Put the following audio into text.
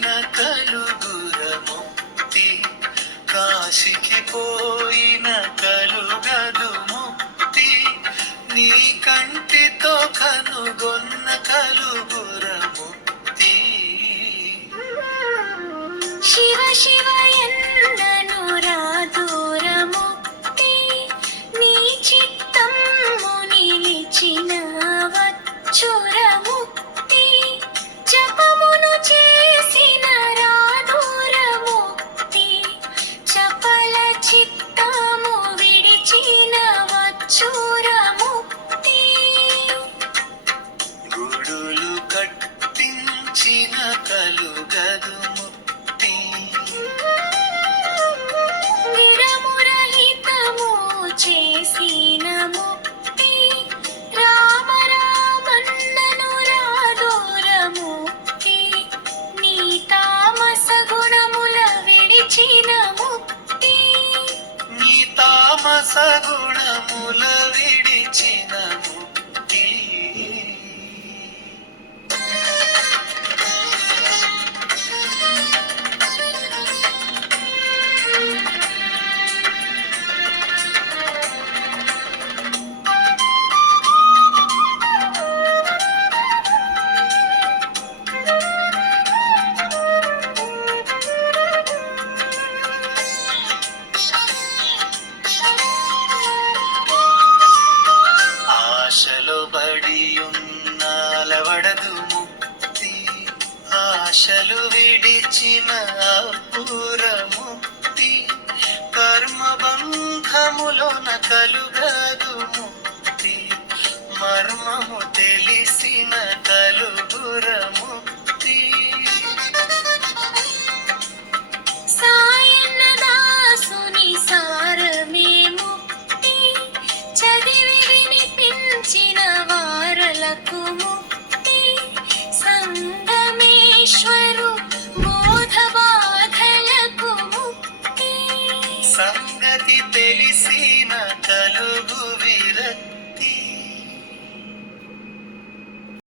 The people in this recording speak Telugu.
విడిచిన కలుగుర ముక్తి, కాశికి పోయిన కలుగదు ముక్తి, నీ కంటితో కనుగొన్న కలుగుర ముక్తి. శివ శివ ఎన్నను రాదూర ముక్తి, నీ చిత్తము నిలిచిన వచ్చుర ముక్తి, జపమును చేసిన రాదూర ముక్తి, చపల చిత్తము విడిచిన వచ్చుర ముక్తి. గుడులు కట్టించిన కలుగదు ముక్తి, విరమురహితము చేసిన ముక్తి, రామ రామన్నను రాదూర ముక్తి, నీ తామస గుణముల విడిచిన ముక్తి. నీ తామస గుణముల విడిచిన ముక్తి. ఆశలో బడి ఉన్న అలవడదు ముక్తి, ఆశలు విడిచిన అపూర ముక్తి, కర్మ బంధములోన కలుగదు ముక్తి, మర్మము తెలిసిన